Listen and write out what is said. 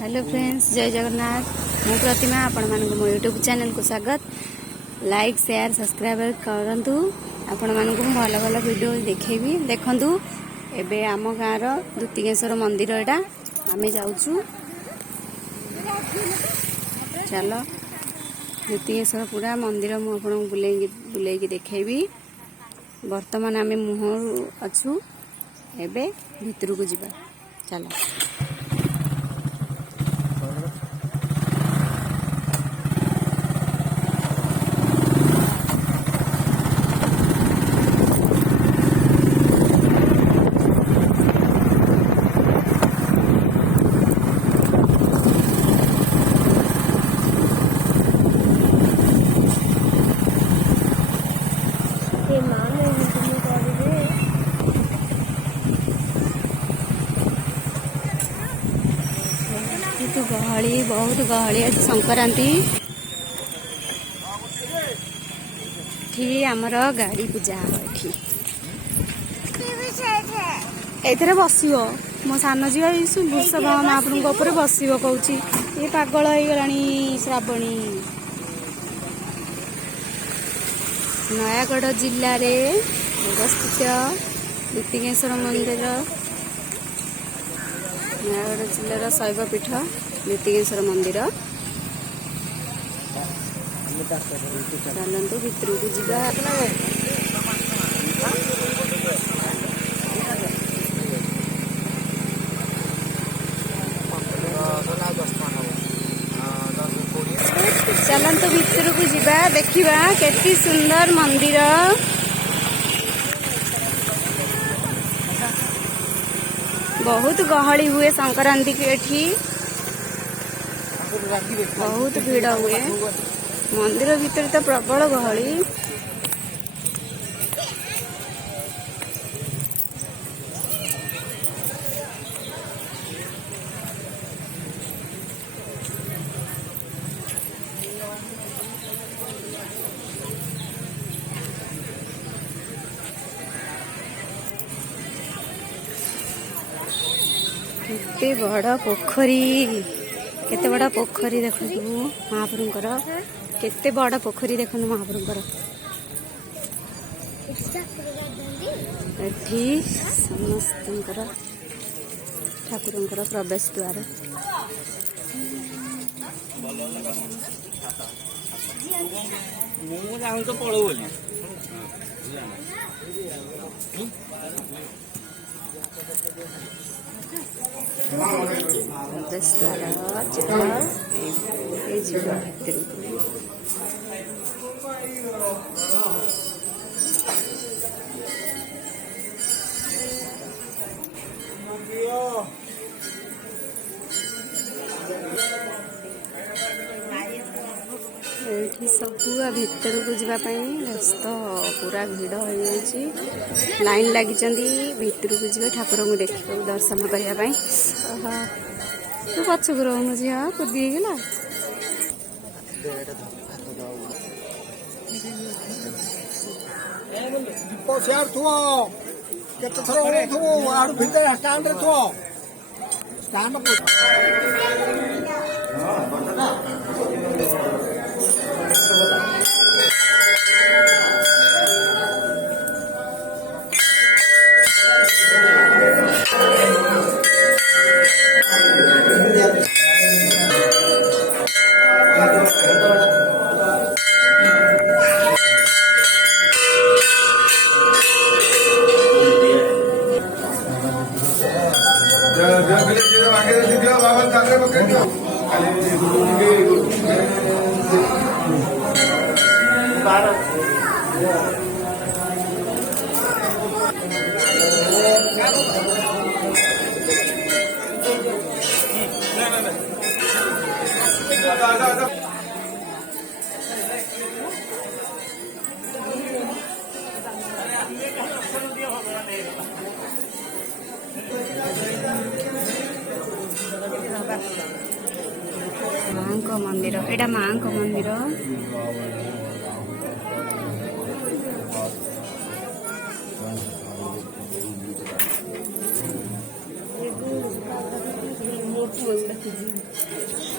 Hello friends, जय जगन्नाथ। मु प्रतिमा आपण मानक मो यूट्यूब चैनल को स्वागत। लाइक शेयर सब्सक्राइब करंतु। आपण मानक भल भल वीडियो देखेबी देखंतु। एबे आम गाँव द्वितीयेश्वर मंदिर एटा आमे जाउछु। चलो द्वितीयेश्वर पूरा मंदिर मु आपण बुलेई देखेबी। वर्तमान आमे मुहर अछु। एबे भितर को जिबा। चलो गहली बहुत गहली आज संक्रांति आमर गाड़ी पूजा एथरे बसियो मो सान झील वृषभ महाप्रभु बस कौची ये पागल हो गलानी। श्रावणी नयागढ़ जिले में अवस्थित द्वितीयेश्वर मंदिर नयागढ़ जिलार शैवपीठ द्वितीयेश्वर मंदिर। चलतु भितर को जीवा। चलतु भितर को जीवा देखिबा केती सुंदर मंदिर। बहुत गहली हुए संक्रांति के एठी बहुत भीड़ हुए। मंदिर भीतर तो प्रबल गहली। केते बड़ा पोखरी केते बड़ा पोखरी देखु महाप्रभुंकर केते बड़ा पोखरी देखु महाप्रभुंकर। एठी समस्तंकर ठाकुरंकर प्रवेश द्वार। प्रवेश द्वार सबुआ भितर को जावाई व्यस्त पूरा भिड़ हो जाए। लाइन लगी भितर को जी ठाकुर को देख दर्शन करने। तू पछक रोनु झील कूदी गला। माँ को मंदिर एटा माँ को मंदिर। ପୁଅକୁ ଡାକୁଛି।